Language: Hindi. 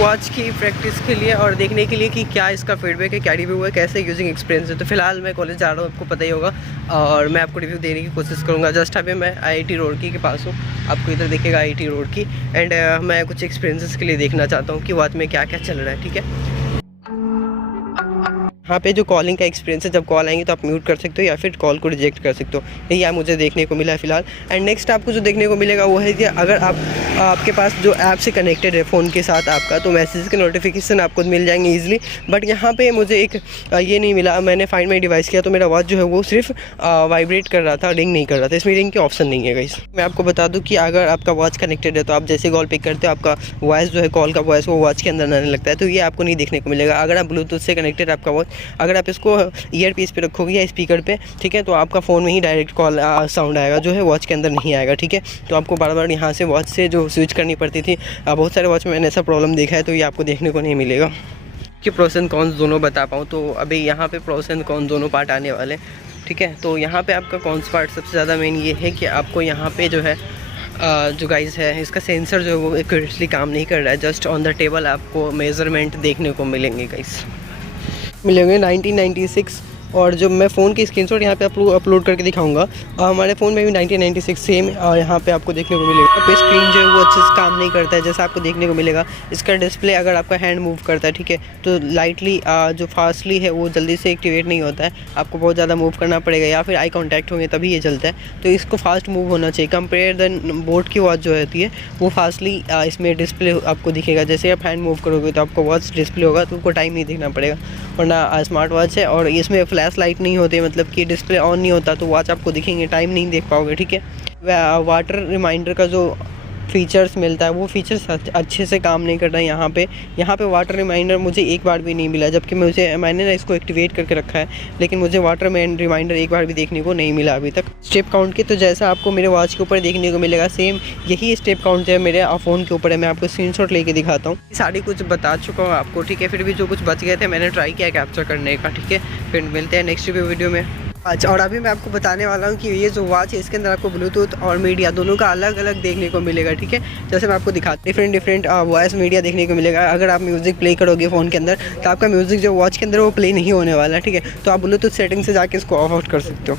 वॉच की प्रैक्टिस के लिए और देखने के लिए कि क्या इसका फीडबैक है, क्या रिव्यू है, कैसे यूजिंग एक्सपीरियंस है। तो फिलहाल मैं कॉलेज जा रहा हूँ, आपको पता ही होगा, और मैं आपको रिव्यू देने की कोशिश करूँगा। जस्ट अभी मैं IIT रुड़की के पास हूँ, आपको इधर दिखेगा IIT रुड़की। एंड मैं कुछ एक्सपीरियंसेस के लिए देखना चाहता हूँ कि वॉच में क्या क्या चल रहा है, ठीक है। यहाँ पे जो कॉलिंग का एक्सपीरियंस है, जब कॉल आएंगे तो आप म्यूट कर सकते हो या फिर कॉल को रिजेक्ट कर सकते हो। यही आप मुझे देखने को मिला है फिलहाल। एंड नेक्स्ट आपको जो देखने को मिलेगा वो है कि अगर आपके पास जो ऐप से कनेक्टेड है फ़ोन के साथ आपका, तो मैसेज के नोटिफिकेशन आपको मिल जाएंगे ईजिली। बट यहाँ पे मुझे एक ये नहीं मिला। मैंने फाइंड माई डिवाइस किया तो मेरा वॉच जो है वो सिर्फ वाइब्रेट कर रहा था, रिंग नहीं कर रहा था। इसमें रिंग के ऑप्शन नहीं है गाइस। मैं आपको बता दूँ कि अगर आपका वॉच कनेक्टेड है तो आप जैसे कॉल पिक करते हो, आपका वॉइस जो है, कॉल का वॉइस वो वॉच के अंदर आने लगता है। तो ये आपको नहीं देखने को मिलेगा। अगर आप ब्लूटूथ से कनेक्टेड आपका वॉच, अगर आप इसको ईयर पीस पे रखोगे या स्पीकर पे, ठीक है, तो आपका फ़ोन में ही डायरेक्ट कॉल साउंड आएगा, जो है वॉच के अंदर नहीं आएगा, ठीक है। तो आपको बार बार यहाँ से वॉच से जो स्विच करनी पड़ती थी, बहुत सारे वॉच में मैंने ऐसा प्रॉब्लम देखा है, तो ये आपको देखने को नहीं मिलेगा। कि प्रोस एंड कॉन्स दोनों बता पाऊँ तो अभी यहाँ पे प्रोस एंड कॉन्स दोनों पार्ट आने वाले, ठीक है। तो यहाँ पे आपका कॉन्स पार्ट सबसे ज़्यादा मेन ये है कि आपको यहाँ पे जो है जो गाइस है, इसका सेंसर जो है वो एक्यूरेटली काम नहीं कर रहा है। जस्ट ऑन द टेबल आपको मेजरमेंट देखने को मिलेंगे गाइस, मिलेंगे 1996। और जो मैं फ़ोन की स्क्रीनशॉट यहाँ पे अपलोड करके दिखाऊंगा, हमारे फ़ोन में भी 1996 सेम यहाँ पे आपको देखने को मिलेगा। पे स्क्रीन जो है वो अच्छे से काम नहीं करता है, जैसा आपको देखने को मिलेगा। इसका डिस्प्ले अगर आपका हैंड मूव करता है, ठीक है, तो लाइटली जो फास्टली है वो जल्दी से एक्टिवेट नहीं होता है। आपको बहुत ज़्यादा मूव करना पड़ेगा या फिर आई कॉन्टैक्ट होंगे तभी ये चलता है। तो इसको फास्ट मूव होना चाहिए। कंपेयर देन बोट की वॉच जो होती है वो फास्टली इसमें डिस्प्ले आपको दिखेगा। जैसे आप हैंड मूव करोगे तो आपको वॉच डिस्प्ले होगा, तो आपको टाइम नहीं देखना पड़ेगा। वरना स्मार्ट वॉच है और इसमें फ्लैश लाइट नहीं होती, मतलब कि डिस्प्ले ऑन नहीं होता, तो वॉच आपको दिखेंगे, टाइम नहीं देख पाओगे, ठीक है। वाटर रिमाइंडर का जो फीचर्स मिलता है वो फीचर्स अच्छे से काम नहीं कर रहा है यहाँ पे वाटर रिमाइंडर मुझे एक बार भी नहीं मिला, जबकि मैंने ना इसको एक्टिवेट करके रखा है, लेकिन मुझे वाटर रिमाइंडर एक बार भी देखने को नहीं मिला अभी तक। स्टेप काउंट के तो जैसा आपको मेरे वॉच के ऊपर देखने को मिलेगा, सेम यही स्टेप काउंट जो है मेरे फ़ोन के ऊपर है। मैं आपको स्क्रीनशॉट लेके दिखाता हूँ। सारी कुछ बता चुका हूँ आपको, ठीक है। फिर भी जो कुछ बच गए थे मैंने ट्राई किया कैप्चर करने का, ठीक है। फिर मिलते हैं नेक्स्ट वीडियो में। अच्छा, और अभी मैं आपको बताने वाला हूँ कि ये जो वॉच है इसके अंदर आपको ब्लूटूथ और मीडिया दोनों का अलग अलग देखने को मिलेगा, ठीक है। जैसे मैं आपको दिखाता हूँ, डिफरेंट वॉइस मीडिया देखने को मिलेगा। अगर आप म्यूज़िक प्ले करोगे फ़ोन के अंदर तो आपका म्यूज़िक जो वॉच के अंदर वो प्ले नहीं होने वाला, ठीक है। तो आप ब्लूटूथ सेटिंग से जाके इसको ऑफ आउट कर सकते हो।